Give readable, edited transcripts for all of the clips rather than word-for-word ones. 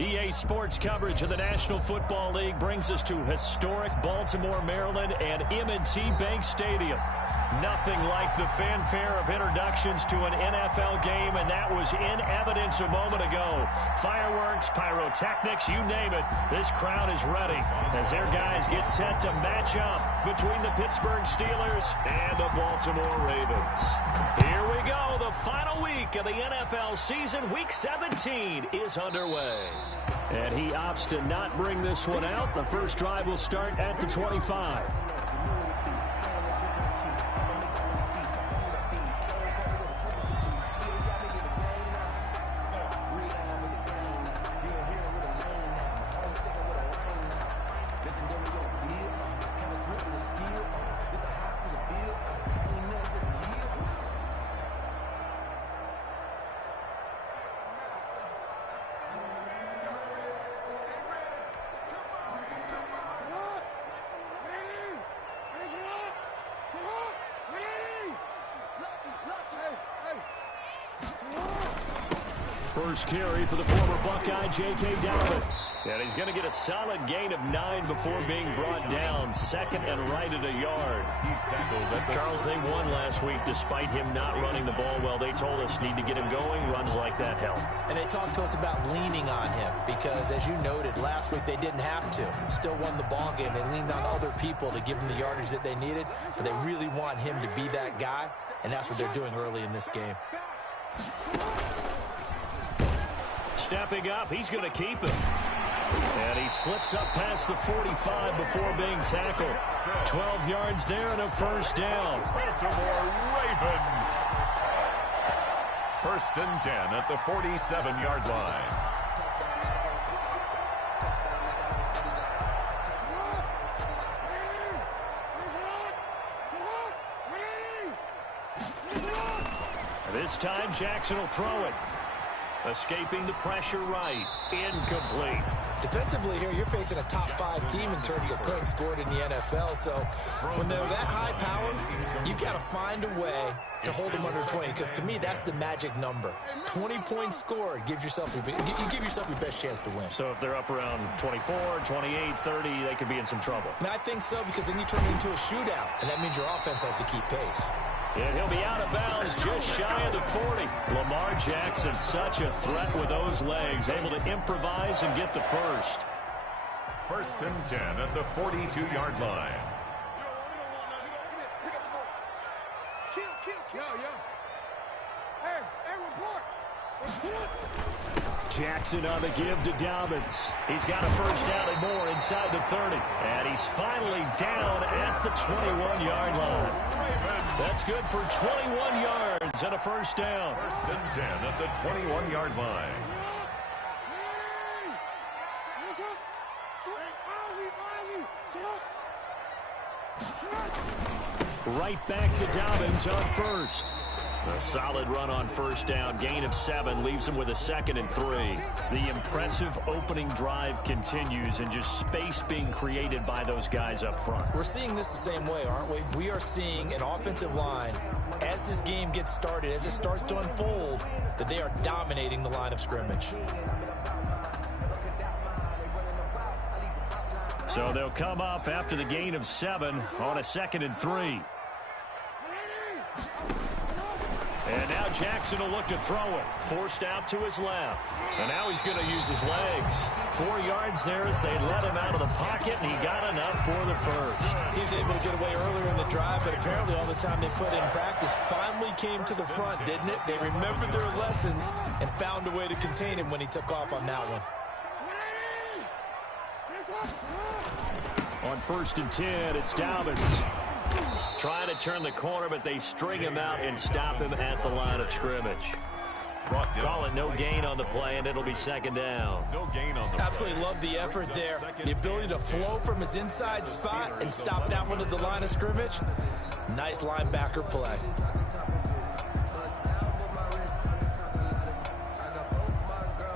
EA Sports coverage of the National Football League brings us to historic Baltimore, Maryland, and M&T Bank Stadium. Nothing like the fanfare of introductions to an NFL game, and that was in evidence a moment ago. Fireworks, pyrotechnics, you name it. This crowd is ready as their guys get set to match up between the Pittsburgh Steelers and the Baltimore Ravens. Here we go. The final week of the NFL season, Week 17, is underway. And he opts to not bring this one out. The first drive will start at the 25. First carry for the former Buckeye, J.K. Dobbins. And he's going to get a solid gain of 9 before being brought down. Second and right at a yard. Charles, they won last week despite him not running the ball well. They told us need to get him going. Runs like that help. And they talked to us about leaning on him because, as you noted, last week they didn't have to. Still won the ball game. They leaned on other people to give them the yardage that they needed, but they really want him to be that guy, and that's what they're doing early in this game. Stepping up, he's going to keep it. And he slips up past the 45 before being tackled. 12 yards there and a first down. Baltimore Ravens. First and 10 at the 47-yard line. This time Jackson will throw it. Escaping the pressure right. Incomplete. Defensively here, you're facing a top-5 team in terms of points scored in the NFL. So when they're that high power, you've got to find a way to hold them under 20. Because to me, that's the magic number. 20 points scored gives yourself you give yourself your best chance to win. So if they're up around 24, 28, 30, they could be in some trouble. And I think so, because then you turn it into a shootout, and that means your offense has to keep pace. And he'll be out of bounds just shy of the 40. Lamar Jackson, such a threat with those legs, able to improvise and get the first. First and 10 at the 42-yard line. Jackson on the give to Dobbins. He's got a first down and more inside the 30. And he's finally down at the 21-yard line. That's good for 21 yards and a first down. First and 10 at the 21-yard line. Right back to Dobbins on first. A solid run on first down. Gain of 7 leaves him with a 2nd and 3. The impressive opening drive continues, and just space being created by those guys up front. We're seeing this the same way, aren't we? We are seeing an offensive line, as this game gets started, as it starts to unfold, that they are dominating the line of scrimmage. So they'll come up after the gain of 7 on a 2nd and 3. And now Jackson will look to throw it. Forced out to his left. And now he's going to use his legs. 4 yards there as they let him out of the pocket, and he got enough for the first. He was able to get away earlier in the drive, but apparently all the time they put in practice finally came to the front, didn't it? They remembered their lessons and found a way to contain him when he took off on that one. On first and 10, it's Dobbins. Trying to turn the corner, but they string him out and stop him at the line of scrimmage. Call it no gain on the play, and it'll be 2nd down. No gain on the play. Absolutely love the effort there. The ability to flow from his inside spot and stop that one at the line of scrimmage. Nice linebacker play.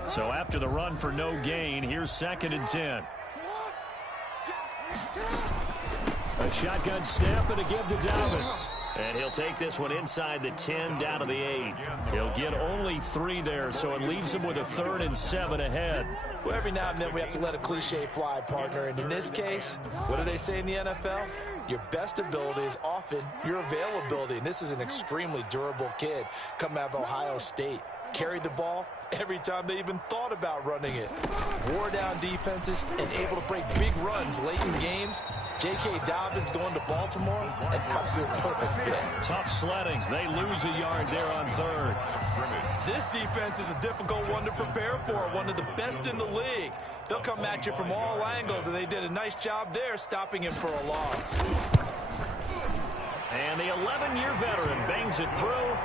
So after the run for no gain, here's 2nd and 10. A shotgun snap and a give to Dobbins. And he'll take this one inside the 10 down to the 8. He'll get only 3 there, so it leaves him with a 3rd and 7 ahead. Well, every now and then we have to let a cliche fly, partner. And in this case, what do they say in the NFL? Your best ability is often your availability. And this is an extremely durable kid coming out of Ohio State. Carried the ball every time they even thought about running it. Wore down defenses and able to break big runs late in games. J.K. Dobbins going to Baltimore, an absolute perfect fit. Tough sledding. They lose a yard there on 3rd. This defense is a difficult one to prepare for, one of the best in the league. They'll come at you from all angles, and they did a nice job there stopping him for a loss. And the 11-year veteran bangs it through.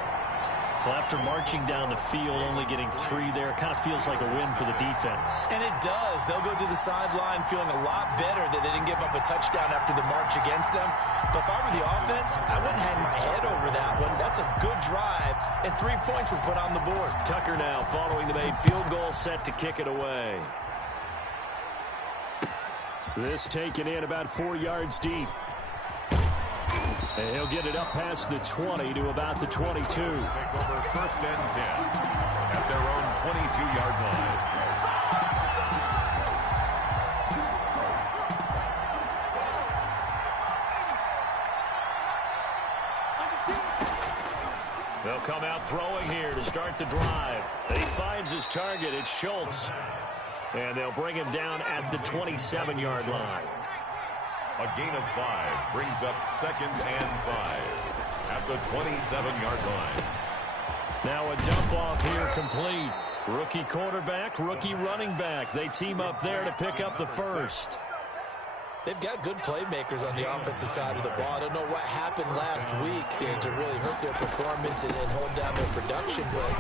Well, after marching down the field, only getting 3 there, kind of feels like a win for the defense. And it does. They'll go to the sideline feeling a lot better that they didn't give up a touchdown after the march against them. But if I were the offense, I wouldn't hang my head over that one. That's a good drive, and 3 points were put on the board. Tucker now following the made field goal, set to kick it away. This taken in about 4 yards deep. And he'll get it up past the 20 to about the 22. Take over 1st and 10 at their own 22-yard line. They'll come out throwing here to start the drive. He finds his target. It's Schultz. And they'll bring him down at the 27-yard line. A gain of 5 brings up 2nd and 5 at the 27-yard line. Now a dump off here complete. Rookie quarterback, rookie running back. They team up there to pick up the 1st. They've got good playmakers on the offensive side of the ball. I don't know what happened last week to really hurt their performance and hold down their production, but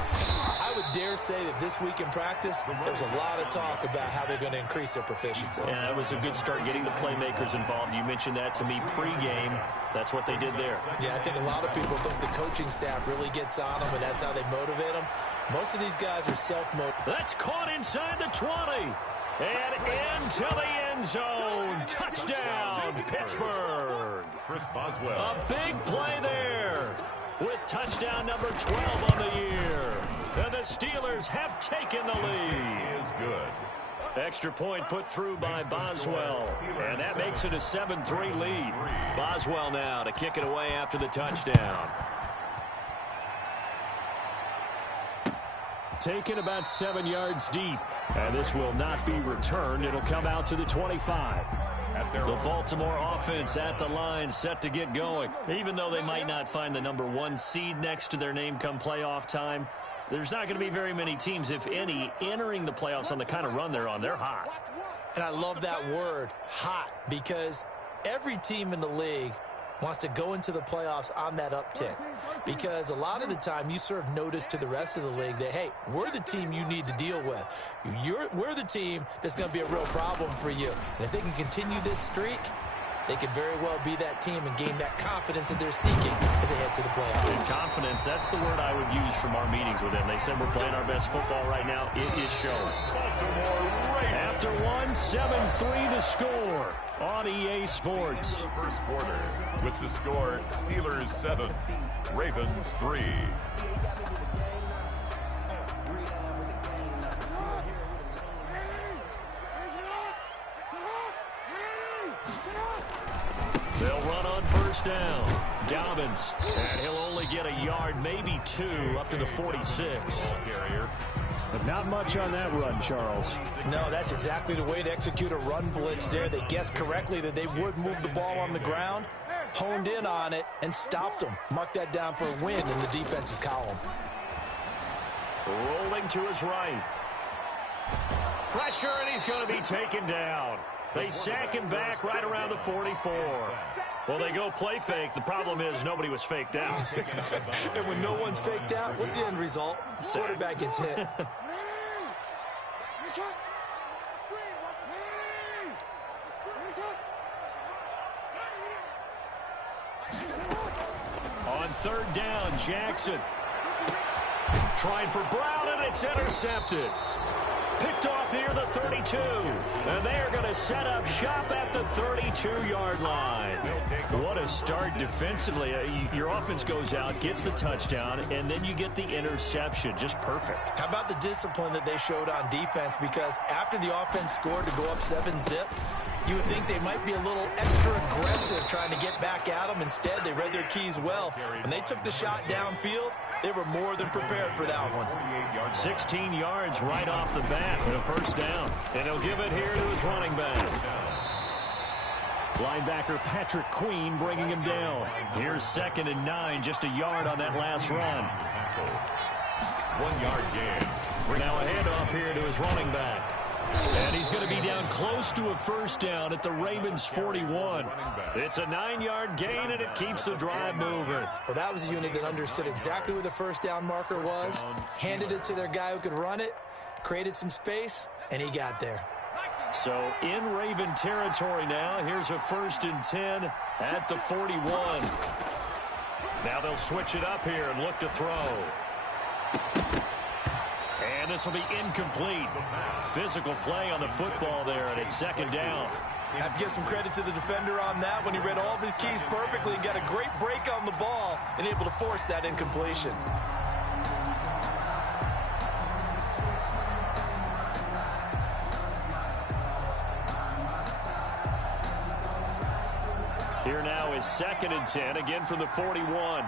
I would dare say that this week in practice, there's a lot of talk about how they're going to increase their proficiency. Yeah, that was a good start getting the playmakers involved. You mentioned that to me pregame. That's what they did there. Yeah, I think a lot of people think the coaching staff really gets on them, and that's how they motivate them. Most of these guys are self-motivated. That's caught inside the 20. And into the end zone. Touchdown, Pittsburgh. Chris Boswell. A big play there with touchdown number 12 on the year. And the Steelers have taken the lead. He is good. Extra point put through by Boswell. And that makes it a 7-3 lead. Boswell now to kick it away after the touchdown. Taken about 7 yards deep. And this will not be returned. It'll come out to the 25. The Baltimore offense at the line, set to get going. Even though they might not find the number 1 seed next to their name come playoff time, there's not going to be very many teams, if any, entering the playoffs on the kind of run they're on. They're hot. And I love that word, hot, because every team in the league wants to go into the playoffs on that uptick, because a lot of the time you serve notice to the rest of the league that, hey, we're the team you need to deal with. We're the team that's going to be a real problem for you. And if they can continue this streak, they could very well be that team and gain that confidence that they're seeking as they head to the playoffs. Confidence, that's the word I would use from our meetings with them. They said we're playing our best football right now. It is showing. After one, 7-3 the score on EA Sports. First quarter with the score Steelers 7, Ravens 3. They'll run on first down. Dobbins, and he'll only get a yard, maybe 2, up to the 46. But not much on that run, Charles. No, that's exactly the way to execute a run blitz there. They guessed correctly that they would move the ball on the ground, honed in on it, and stopped them. Mark that down for a win in the defense's column. Rolling to his right. Pressure, and he's going to be taken down. They sack him back right around the 44. Well, they go play fake. The problem is nobody was faked out. And when no one's faked out, what's the end result? Quarterback gets hit. On third down, Jackson. Trying for Brown, and it's intercepted. Picked off near the 32. And they're going to set up shop at the 32-yard line. What a start defensively. Your offense goes out, gets the touchdown, and then you get the interception. Just perfect. How about the discipline that they showed on defense? Because after the offense scored to go up 7-zip, you would think they might be a little extra aggressive trying to get back at them. Instead, they read their keys well. When they took the shot downfield, they were more than prepared for that one. 16 yards right off the bat and a first down. And he'll give it here to his running back. Linebacker Patrick Queen bringing him down. Here's 2nd and 9, just a yard on that last run. 1 yard gain. Now a handoff here to his running back. And he's going to be down close to a first down at the Ravens 41. It's a 9-yard gain, and it keeps the drive moving. Well, that was a unit that understood exactly where the first down marker was, handed it to their guy who could run it, created some space, and he got there. So in Raven territory now. Here's a 1st and 10 at the 41. Now they'll switch it up here and look to throw. And this will be incomplete. Physical play on the football there, and it's 2nd down. I have to give some credit to the defender on that when he read all of his keys perfectly and got a great break on the ball and able to force that incompletion. Here now is 2nd and 10, again from the 41.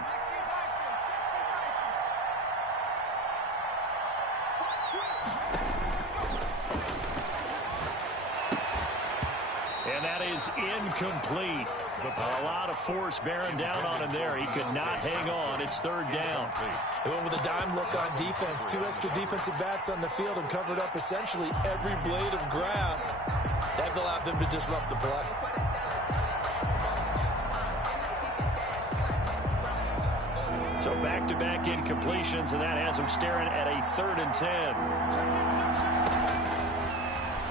And that is incomplete. A lot of force bearing down on him there. He could not hang on. It's 3rd down. They went with a dime look on defense. 2 extra defensive backs on the field and covered up essentially every blade of grass. That allowed them to disrupt the play. So back-to-back incompletions, and that has him staring at a 3rd and 10.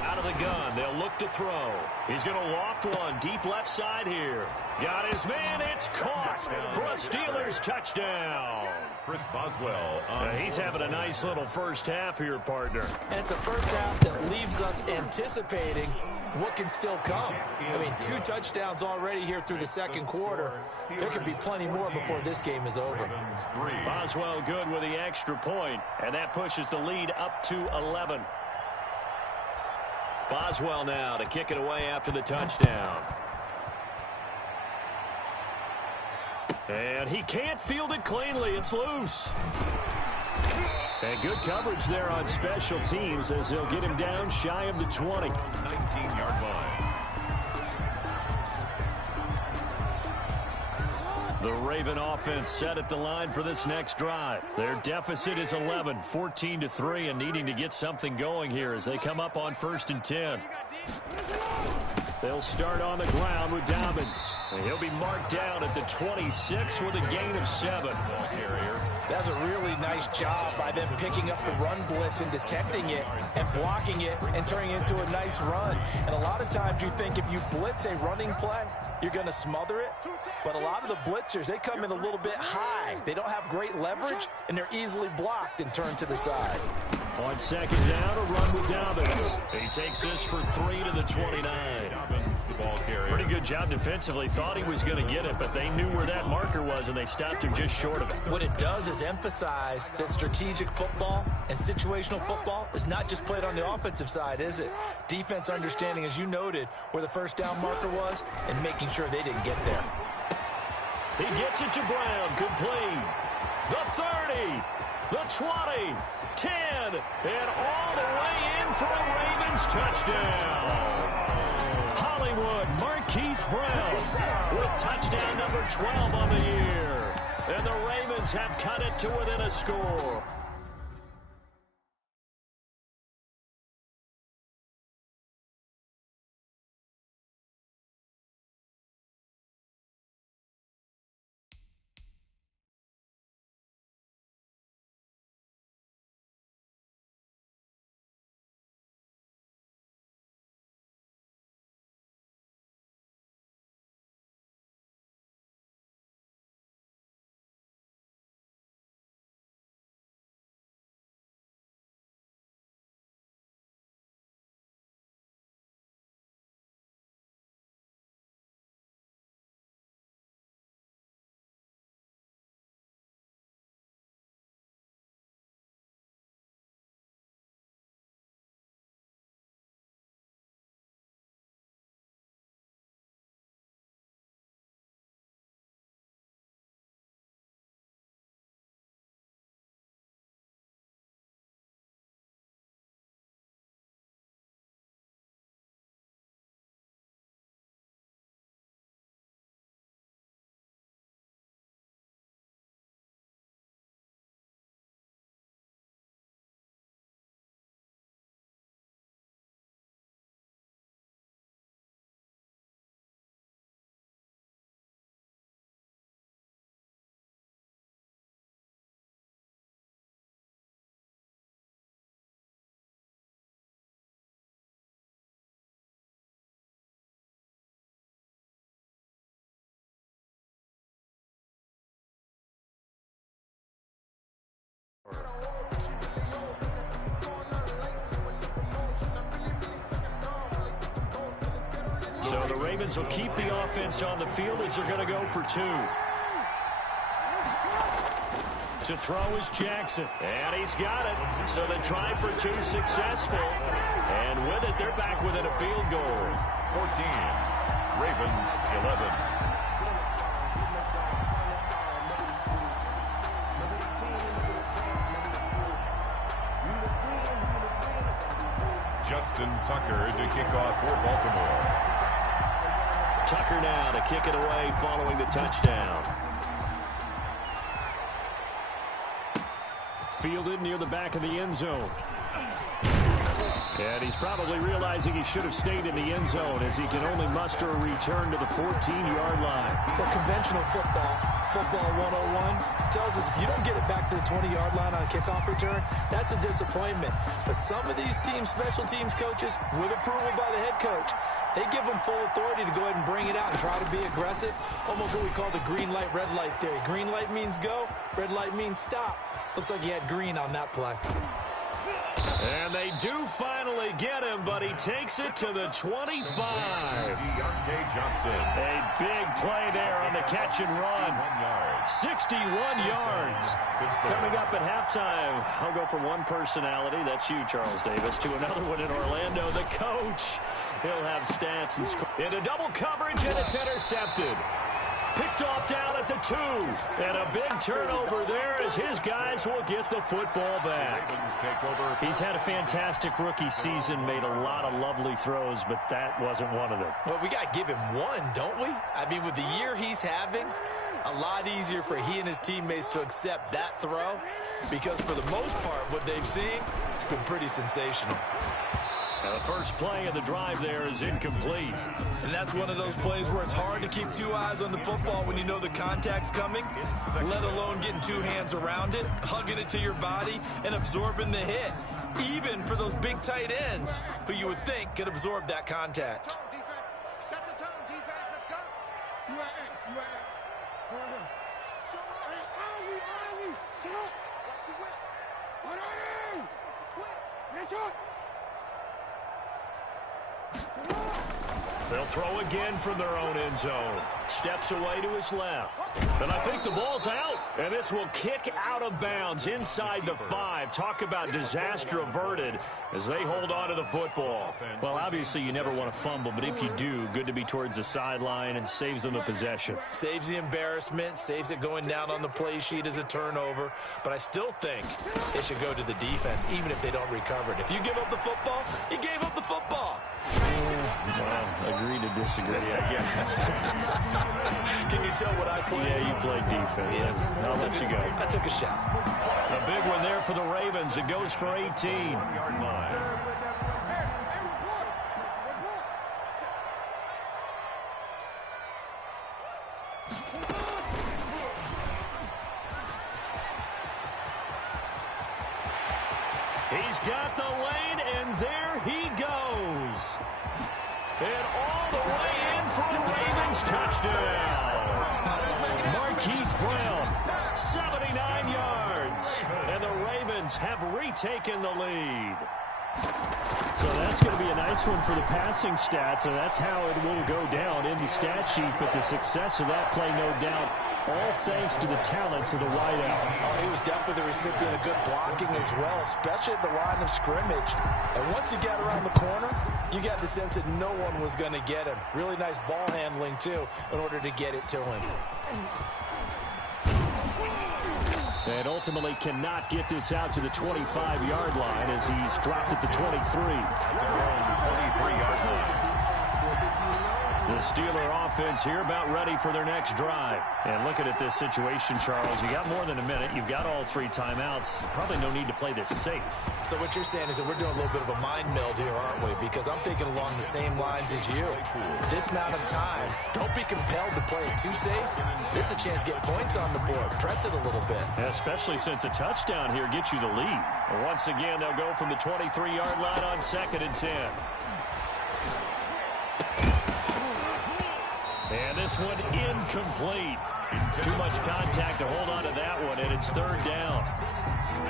Out of the gun, they'll look to throw. He's going to loft one deep left side here. Got his man, it's caught for a Steelers touchdown. Chris Boswell. He's having a nice little first half here, partner. And it's a first half that leaves us anticipating what can still come. I mean, 2 touchdowns already here through the 2nd quarter. There could be plenty more before this game is over. Boswell good with the extra point, and that pushes the lead up to 11. Boswell now to kick it away after the touchdown. And he can't field it cleanly. It's loose. And good coverage there on special teams as they'll get him down shy of the 20. 19-yard line. The Raven offense set at the line for this next drive. Their deficit is 11, 14-3, and needing to get something going here as they come up on 1st and 10. They'll start on the ground with Dobbins. And he'll be marked down at the 26 with a gain of 7. That's a really nice job by them picking up the run blitz and detecting it and blocking it and turning it into a nice run. And a lot of times you think if you blitz a running play, you're going to smother it. But a lot of the blitzers, they come in a little bit high. They don't have great leverage, and they're easily blocked and turned to the side. On 2nd down, a run with Dobbins. He takes this for 3 to the 29. Dobbins, the ball carrier. Pretty good job defensively. Thought he was going to get it, but they knew where that marker was, and they stopped him just short of it. What it does is emphasize that strategic football and situational football is not just played on the offensive side, is it? Defense understanding, as you noted, where the first down marker was and making sure they didn't get there. He gets it to Brown, complete. The 30, the 20, 10, and all the way in for a Ravens touchdown. Hollywood Marquise Brown with touchdown number 12 on the year. And the Ravens have cut it to within a score. Ravens will keep the offense on the field as they're going to go for 2. To throw is Jackson, and he's got it. So the try for 2 successful, and with it, they're back within a field goal. 14, Ravens 11. Justin Tucker to kick off for Baltimore. Tucker now to kick it away following the touchdown. Fielded near the back of the end zone. And he's probably realizing he should have stayed in the end zone as he can only muster a return to the 14-yard line. Well, conventional football 101, tells us if you don't get it back to the 20-yard line on a kickoff return, that's a disappointment. But some of these special teams coaches, with approval by the head coach, they give them full authority to go ahead and bring it out and try to be aggressive. Almost what we call the green light, red light theory. Green light means go, red light means stop. Looks like he had green on that play. And they do finally get him, but he takes it to the 25. Deontay Johnson. A big play there on the catch and run. 61 yards. Coming up at halftime, I'll go from one personality, that's you, Charles Davis, to another one in Orlando. The coach, he'll have stats and score. Into double coverage, and it's intercepted. Picked off down at the 2. And a big turnover there as his guys will get the football back. He's had a fantastic rookie season, made a lot of lovely throws, but that wasn't one of them. Well, we got to give him one, don't we? I mean, with the year he's having, a lot easier for he and his teammates to accept that throw because for the most part, what they've seen, it's been pretty sensational. Now the first play of the drive there is incomplete. And that's one of those plays where it's hard to keep 2 eyes on the football when you know the contact's coming, let alone getting 2 hands around it, hugging it to your body, and absorbing the hit. Even for those big tight ends who you would think could absorb that contact. Set the tone, defense, let's go. They'll throw again from their own end zone. Steps away to his left. And I think the ball's out. And this will kick out of bounds inside the 5. Talk about disaster averted as they hold on to the football. Well, obviously you never want to fumble, but if you do, good to be towards the sideline and saves them the possession. Saves the embarrassment, saves it going down on the play sheet as a turnover. But I still think it should go to the defense, even if they don't recover it. If you give up the football, you gave up the football. Well, agree to disagree, I guess. Can you tell what I played? Yeah, you played defense. Yeah. I'll let you go. I took a shot. A big one there for the Ravens. It goes for 18. Yard line. He's got the lane, and there he goes. And all the way in for a Ravens touchdown. Marquise Brown, 79 yards. And the Ravens have retaken the lead. So that's going to be a nice one for the passing stats, and that's how it will go down in the stat sheet. But the success of that play, no doubt, all thanks to the talents of the wideout. Oh, he was definitely the recipient of good blocking as well, especially at the line of scrimmage. And once he got around the corner, you got the sense that no one was going to get him. Really nice ball handling, too, in order to get it to him. And ultimately cannot get this out to the 25-yard line as he's dropped at the 23. 23-yard line. The Steeler offense here about ready for their next drive. And looking at this situation, Charles, you got more than a minute. You've got all 3 timeouts. Probably no need to play this safe. So what you're saying is that we're doing a little bit of a mind meld here, aren't we? Because I'm thinking along the same lines as you. This amount of time, don't be compelled to play it too safe. This is a chance to get points on the board. Press it a little bit. Yeah, especially since a touchdown here gets you the lead. And once again, they'll go from the 23-yard line on 2nd and 10. And this one incomplete. Too much contact to hold on to that one, and it's 3rd down.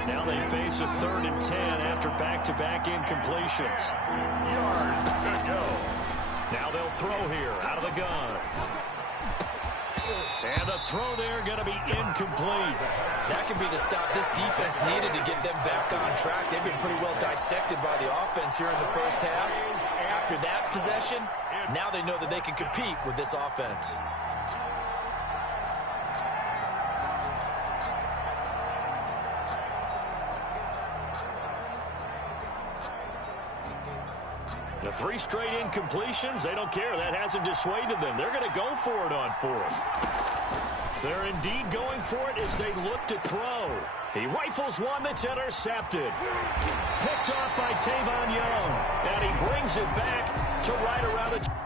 Now they face a 3rd and 10 after back-to-back incompletions. Yards to go. Now they'll throw here out of the gun. And the throw there going to be incomplete. That could be the stop this defense needed to get them back on track. They've been pretty well dissected by the offense here in the first half. After that possession, now they know that they can compete with this offense. The 3 straight incompletions, they don't care. That hasn't dissuaded them. They're going to go for it on 4th. They're indeed going for it as they look to throw. He rifles one that's intercepted. Picked off by Tavon Young. And he brings it back to right around the